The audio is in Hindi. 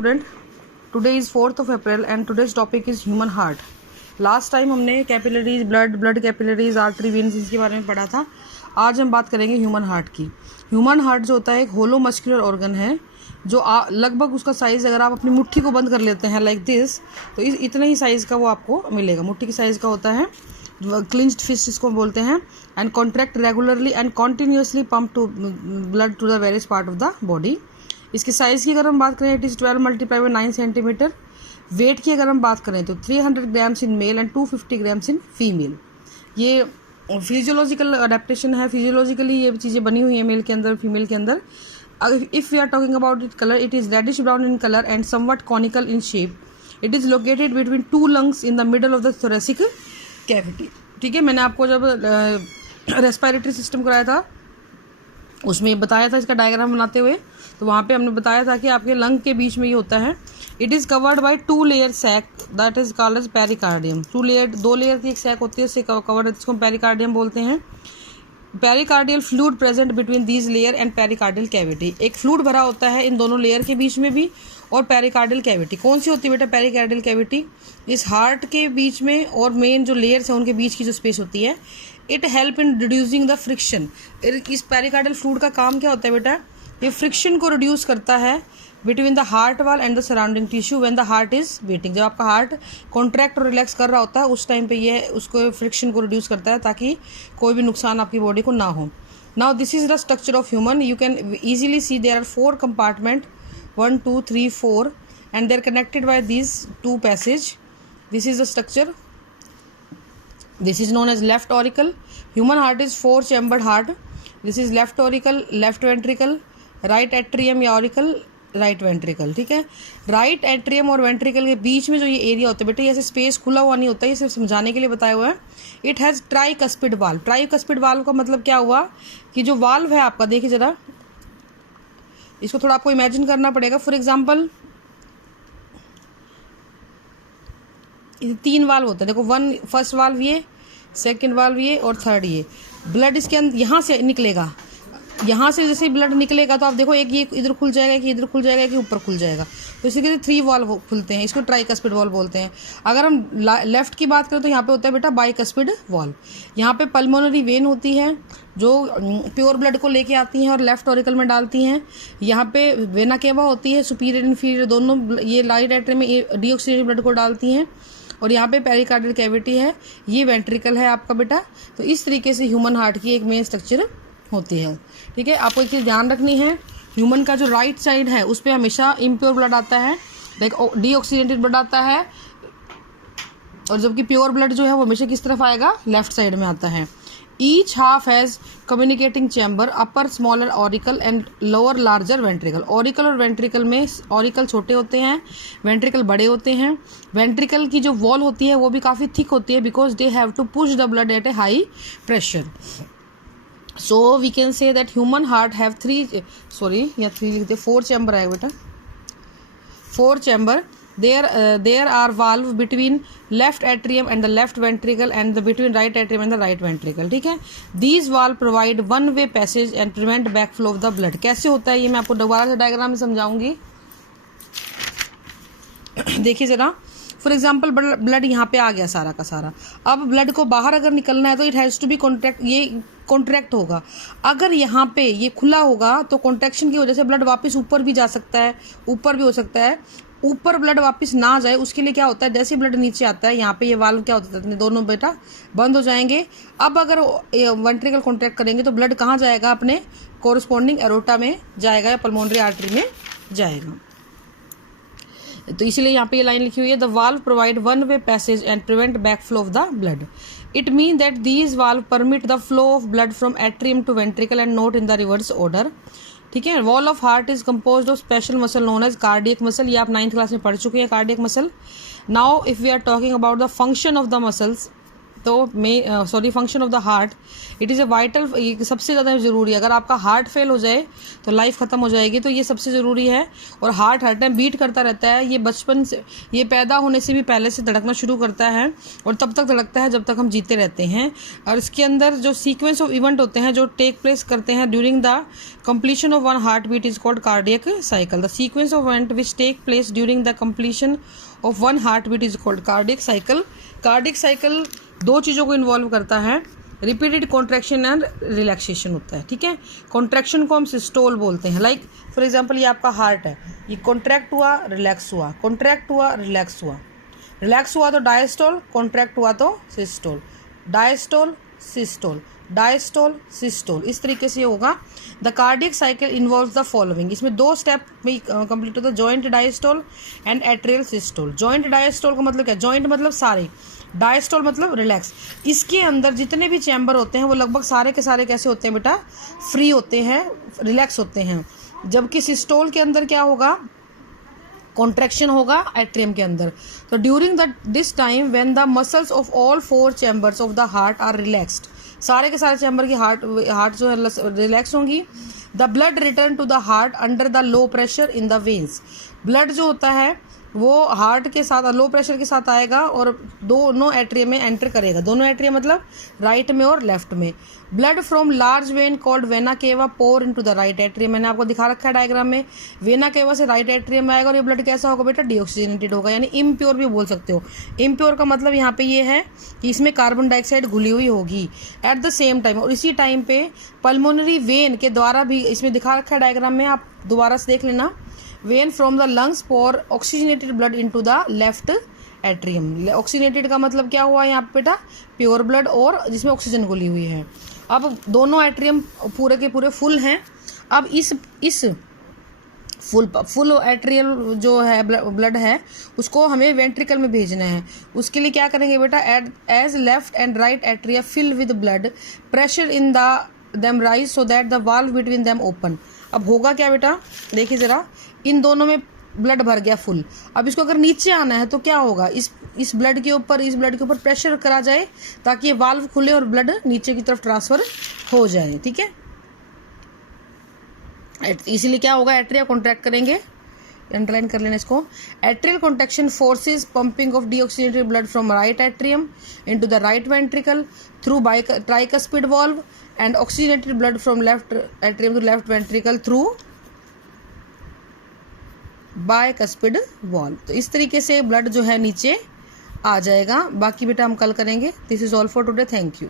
Student, today is 4th of April and today's topic is human heart. Last time हमने capillaries, blood capillaries, artery, veins इसके बारे में पढ़ा था। आज हम बात करेंगे ह्यूमन हार्ट की। ह्यूमन हार्ट जो होता है एक होलो मस्कुलर ऑर्गन है जो लगभग उसका साइज़ अगर आप अपनी मुट्ठी को बंद कर लेते हैं लाइक दिस, तो इतने ही साइज़ का वो आपको मिलेगा। मुट्ठी की साइज़ का होता है, क्लिंच्ड फिस्ट इसको बोलते हैं। And contract regularly and continuously pump to blood to the various part of the body. इसकी साइज़ की अगर हम बात करें, इट इज़ 12 × 9 सेंटीमीटर। वेट की अगर हम बात करें तो 300 grams in male and 250 grams in female. ये फिजियोलॉजिकल अडेप्टेशन है, फिजियोलॉजिकली ये चीज़ें बनी हुई है मेल के अंदर, फीमेल के अंदर। If we are talking about it colour, it is reddish brown in colour and somewhat conical in shape. It is located between 2 lungs in the middle of the thoracic cavity. ठीक है, मैंने आपको जब रेस्पिरेटरी सिस्टम कराया था उसमें बताया था इसका डायग्राम बनाते हुए, तो वहाँ पे हमने बताया था कि आपके लंग के बीच में ये होता है। It is covered by 2 layer sac that is called as pericardium. 2 layer की एक सैक होती है, इससे कवर्ड, इसको पेरिकार्डियम बोलते हैं। Pericardial fluid present between these layer and pericardial cavity. एक फ्लूइड भरा होता है इन दोनों लेयर के बीच में भी। और पेरिकार्डियल कैविटी कौन सी होती है बेटा? पेरिकार्डियल कैविटी इस हार्ट के बीच में और मेन जो लेयर्स हैं उनके बीच की जो स्पेस होती है। It help in reducing the friction. इस पेरिकार्डियल फ्लूइड का काम क्या होता है बेटा? ये फ्रिक्शन को रिड्यूस करता है बिटवीन द हार्ट वाल and the surrounding tissue when the heart is beating. जब आपका हार्ट कॉन्ट्रैक्ट और रिलैक्स कर रहा होता है उस टाइम पे ये उसको फ्रिक्शन को रिड्यूस करता है ताकि कोई भी नुकसान आपकी बॉडी को ना हो। Now this is the structure of human. You can easily see there are 4 compartment, 1 2 3 4 and they are connected by these 2 passage. This is the structure. This is known as left auricle. Human heart is 4 chambered heart. This is left auricle, left ventricle, right atrium या auricle, right ventricle. ठीक है, right atrium और ventricle के बीच में जो ये एरिया होता है बेटे, ऐसे स्पेस खुला हुआ नहीं होता, ये सिर्फ समझाने के लिए बताया हुआ है। It has tricuspid valve. Tricuspid valve का मतलब क्या हुआ कि जो वाल्व है आपका, देखिए जरा, इसको थोड़ा आपको इमेजिन करना पड़ेगा। फॉर एग्जाम्पल 3 वाल्व होते हैं, देखो, फर्स्ट वाल्व ये, सेकंड वाल्व ये और थर्ड ये। ब्लड इसके अंदर यहाँ से निकलेगा, यहाँ से जैसे ब्लड निकलेगा तो आप देखो एक ये इधर खुल जाएगा, कि इधर खुल जाएगा, कि ऊपर खुल जाएगा। तो इसी के 3 वाल्व खुलते हैं, इसको ट्राइकस्पिड वाल्व बोलते हैं। अगर हम लेफ्ट की बात करें तो यहाँ पे होता है बेटा बाइकस्पिड वाल्व। यहाँ पे पल्मोनरी वेन होती है जो प्योर ब्लड को लेके आती हैं और लेफ्ट ऑरिकल में डालती हैं। यहाँ पे वेना केवा होती है, सुपीरियर इन्फीरियर दोनों, ये राइट एट्रियम में डीऑक्सीजनेटेड ब्लड को डालती हैं। और यहाँ पे पेरिकार्डियल कैविटी है, ये वेंट्रिकल है आपका बेटा। तो इस तरीके से ह्यूमन हार्ट की एक मेन स्ट्रक्चर होती है। ठीक है, आपको एक चीज़ ध्यान रखनी है, ह्यूमन का जो राइट साइड है उस पर हमेशा इम्प्योर ब्लड आता है, लाइक डीऑक्सीजनेटेड ब्लड आता है। और जबकि प्योर ब्लड जो है वो हमेशा किस तरफ आएगा? लेफ्ट साइड में आता है। Each half has communicating chamber, upper smaller auricle and lower larger ventricle. Auricle और वेंट्रिकल में ऑरिकल छोटे होते हैं, वेंट्रिकल बड़े होते हैं। वेंट्रिकल की जो वॉल होती है वो भी काफ़ी थिक होती है because they have to push the blood at a high pressure. So we can say that human heart have 4 chamber आएगा बेटा, 4 chamber. There are valve between left atrium and the left ventricle and between right atrium and the right ventricle. ठीक है, these valve provide one way passage and prevent backflow of the blood. कैसे होता है ये मैं आपको दोबारा से डायग्राम में समझाऊंगी। देखिए जरा, फॉर एग्जाम्पल ब्लड यहाँ पे आ गया सारा का सारा। अब ब्लड को बाहर अगर निकलना है तो it has to be contract, ये कॉन्ट्रैक्ट होगा। अगर यहाँ पे ये खुला होगा तो कॉन्ट्रैक्शन की वजह से ब्लड वापस ऊपर भी जा सकता है, ऊपर भी हो सकता है। ऊपर ब्लड वापस ना जाए उसके लिए क्या होता है, जैसे ब्लड नीचे आता है यहाँ पे ये वाल्व क्या होता है, दोनों बेटा बंद हो जाएंगे। अब अगर वेंट्रिकल कॉन्ट्रैक्ट करेंगे तो ब्लड कहाँ जाएगा? अपने कोरस्पॉन्डिंग एरोटा में जाएगा या पल्मोनरी आर्टरी में जाएगा। तो इसीलिए यहाँ पे ये लाइन लिखी हुई है, the valve provide one way passage and prevent back flow of the blood. It mean that these valve permit the flow of blood from atrium to ventricle and not in the reverse order. ठीक है, wall of heart is composed of special muscle known as cardiac muscle. ये आप 9th क्लास में पढ़ चुके हैं, cardiac muscle. Now if we are talking about the function of the muscles, तो function of the heart, it is a vital, ये सबसे ज़्यादा ज़रूरी है। अगर आपका हार्ट फेल हो जाए तो लाइफ ख़त्म हो जाएगी, तो ये सबसे ज़रूरी है। और हार्ट हर टाइम बीट करता रहता है, ये बचपन से, ये पैदा होने से भी पहले से धड़कना शुरू करता है और तब तक धड़कता है जब तक हम जीते रहते हैं। और इसके अंदर जो सीक्वेंस ऑफ इवेंट होते हैं जो टेक प्लेस करते हैं during the completion of one heartbeat is called cardiac cycle. The sequence of event which take place during the completion of one heartbeat is called cardiac cycle. Cardiac cycle दो चीज़ों को इन्वॉल्व करता है, रिपीटेड कॉन्ट्रैक्शन एंड रिलैक्सेशन होता है, ठीक है। कॉन्ट्रैक्शन को हम सिस्टोल बोलते हैं। लाइक फॉर एग्जांपल ये आपका हार्ट है, ये कॉन्ट्रैक्ट हुआ, रिलैक्स हुआ, कॉन्ट्रैक्ट हुआ, रिलैक्स हुआ, रिलैक्स हुआ तो डायस्टोल, कॉन्ट्रैक्ट हुआ तो systole, diastole, systole, diastole, systole, इस तरीके से होगा। The cardiac cycle involve the following, इसमें दो स्टेप में कंप्लीट होता है, joint diastole and atrial systole. Joint diastole का मतलब क्या, जॉइंट मतलब सारे, डायस्टोल मतलब रिलैक्स। इसके अंदर जितने भी चैम्बर होते हैं वो लगभग सारे के सारे कैसे होते हैं बेटा, फ्री होते हैं, रिलैक्स होते हैं। जबकि सिस्टोल के अंदर क्या होगा, कॉन्ट्रैक्शन होगा एट्रियम के अंदर। तो during this time when the muscles of all 4 chambers of the heart are relaxed, सारे के सारे चैम्बर की हार्ट जो है रिलैक्स होंगी। The blood return to the heart under the low pressure in the veins, blood जो होता है वो हार्ट के साथ लो प्रेशर के साथ आएगा और दोनों एट्रियम में एंटर करेगा। दोनों एट्रियम मतलब राइट में और लेफ्ट में। Blood from large vein called vena cava pour into the right atrium, मैंने आपको दिखा रखा है डायग्राम में। वेना केवा से राइट एट्रियम में आएगा और ये ब्लड कैसा होगा बेटा, डीऑक्सीजनेटेड होगा, यानी इम्प्योर भी बोल सकते हो। इम्प्योर का मतलब यहाँ पे ये है कि इसमें कार्बन डाइऑक्साइड घुली हुई होगी एट द सेम टाइम। और इसी टाइम पे पल्मोनरी वेन के द्वारा भी, इसमें दिखा रखा है डायग्राम में, आप दोबारा से देख लेना। When from the lungs for oxygenated blood into the left atrium. Oxygenated का मतलब क्या हुआ यहाँ पे बेटा, प्योर ब्लड और जिसमें ऑक्सीजन घुली हुई है। अब दोनों एट्रियम पूरे के पूरे फुल हैं। अब इस फुल एट्रियल जो है ब्लड है उसको हमें वेंट्रिकल में भेजना है। उसके लिए क्या करेंगे बेटा, as left and right atria fill with blood, pressure in them rise so that the valve between them open. अब होगा क्या बेटा, देखिए ज़रा, इन दोनों में ब्लड भर गया फुल। अब इसको अगर नीचे आना है तो क्या होगा, इस ब्लड के ऊपर प्रेशर करा जाए ताकि ये वाल्व खुले और ब्लड नीचे की तरफ ट्रांसफर हो जाए, ठीक है। इसीलिए क्या होगा, एट्रिया कॉन्ट्रैक्ट करेंगे, अंडरलाइन कर लेना इसको। Atrial contraction forces pumping of deoxygenated blood from right atrium into the right ventricle through tricuspid valve and oxygenated blood from left atrium to left ventricle through bicuspid valve. तो इस तरीके से ब्लड जो है नीचे आ जाएगा। बाकी बेटा हम कल करेंगे। This is all for today, thank you.